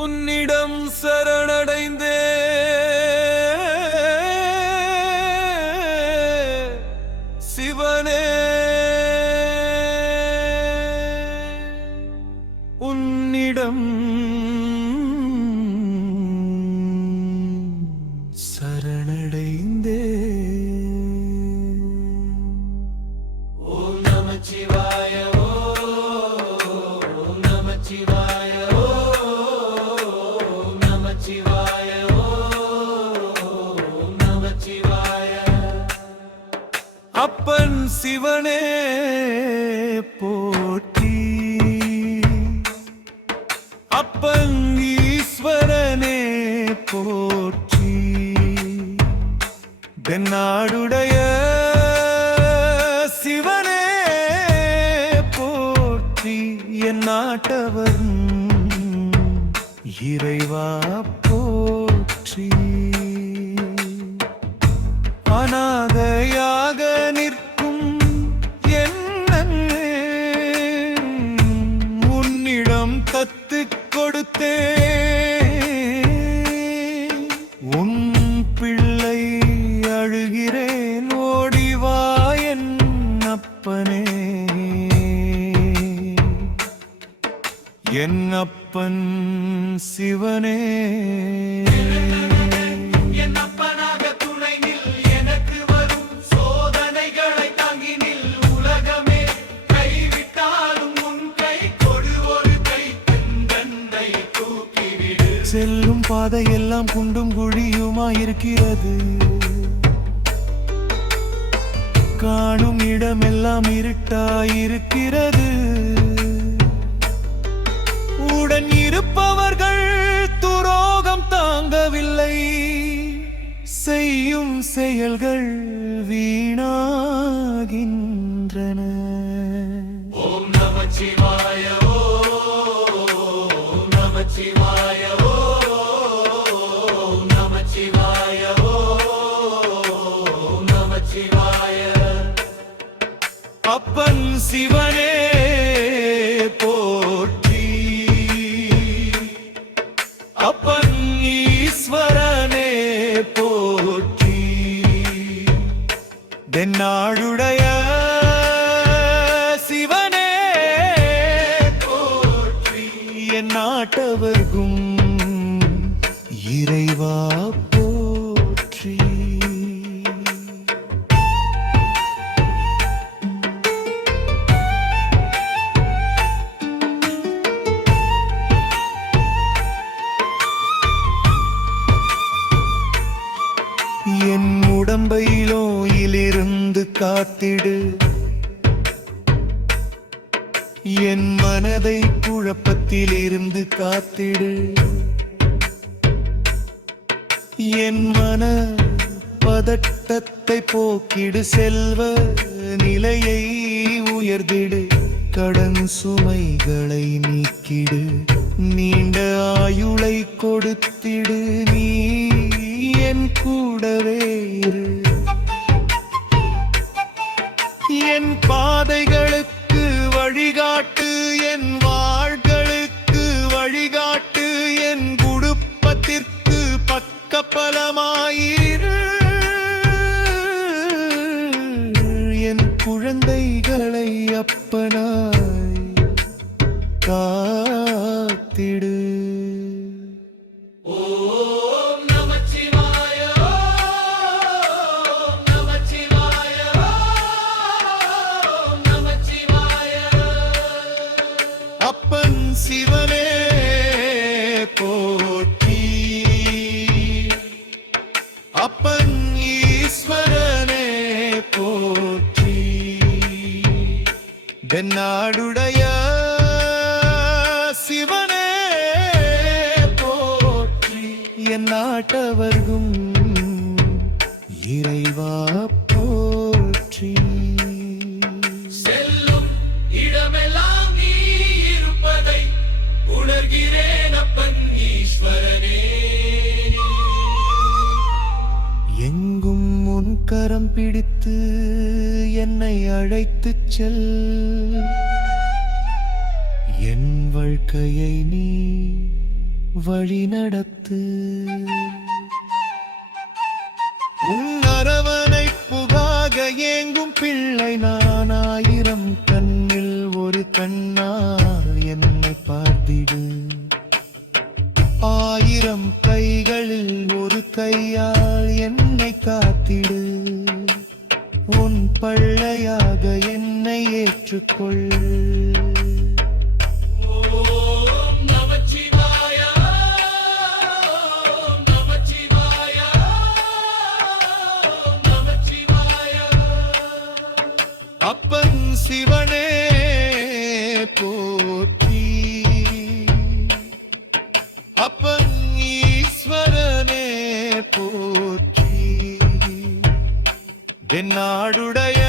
உன்னிடம் சரணடைந்தே சிவனே, உன்னிடம் சரணடைந்தே. ஓம் நமச்சிவாய, ஓம் நமச்சிவாய, ஓம் நமச்சிவாய, ஓம் நமச்சிவாய. அப்பன் சிவனே போற்றி, அப்பன் ஈஸ்வரனே போற்றி, தென்னாடுடைய சிவனே போற்றி, என் நாட்டவர் இறைவா போற்றி. அநாதையாக நிற்கும் என்னை உன்னிடம் கத்துக் கொடுத்தே, உன் பிள்ளை அழுகிறேன், ஓடிவா என் அப்பனே. என் அப்பன் சிவனே, என் அப்பனாக துணை நில், எனக்கு வரும் சோதனைகளை தாங்கி நில். உலகமே கைவிட்டாலும் உன் கை கொடு, ஒரு கை தன்னை தூக்கிவிடு. செல்லும் பாதையெல்லாம் குண்டும் குழியுமாயிருக்கிறது, காணும் இடமெல்லாம் இருட்டாயிருக்கிறது. உடன் இருப்பவர்கள் துரோகம் தாங்கவில்லை, செய்யும் செயல்கள் வீணாகின்றன. ஓம் நமச்சிவாய, ஓம் நமச்சிவாய, ஓம் நமச்சிவாய, ஓம் நமச்சிவாய. அப்பன் சிவனே போற்றி, அப்பன் ஈஸ்வரனே போற்றி, தென்னாடுடைய சிவனே போற்றி, என் நாட்டவர்க்கும் இறைவா போற்றி. என் உடம்பை நோயிலிருந்து காத்திடு, என் மனதை குழப்பத்திலிருந்து காத்திடு, என் மன பதட்டத்தை போக்கிடு, செல்வ நிலையை உயர்த்திடு, கடன் சுமைகளை நீக்கிடு, நீண்ட ஆயுளை கொடுத்திடு, நீ என் கூடவே இரு. என் பாதைகளுக்கு வழிகாட்டு, என் வாழ்களுக்கு வழிகாட்டு, என் குடும்பத்திற்கு பக்கபலமாயிரு. என் குழந்தைகளை அப்பனாய் காத்திடு. ஓம் நமச்சிவாய, ஓம் நமச்சிவாய, ஓம் நமச்சிவாய. அப்பன் சிவனே போற்றி, அப்பன் ஈஸ்வரனே போற்றி, தென்னாடுடைய சிவனே போற்றி, என் நாட்டவர்க்கும் இறைவா போற்றி. செல்லும் இடமெல்லாம் நீ இருப்பதை உணர்கிறேன் அப்பன் ஈஸ்வரனே. எங்கும் உன் கரம் பிடித்து என்னை அழைத்துச் செல், என் வாழ்க்கையை நீ வழிநடத்து. உன் அரவணைப்புகாக ஏங்கும் பிள்ளை நான். ஆயிரம் கண்ணில் ஒரு கண்ணால் என்னை பார்த்திடு. ஆயிரம் கைகளில் ஒரு கையால் என்னை காத்திடு. உன் பள்ளையாக என்னை ஏற்றுக்கொள். ஓம் நமச்சிவாய ஓம் நமச்சிவாய ஓம் நமச்சிவாய. அப்பன் சிவனே போற்றி. அப்பன் ஈஸ்வரனே போற்றி. தென்னாடுடைய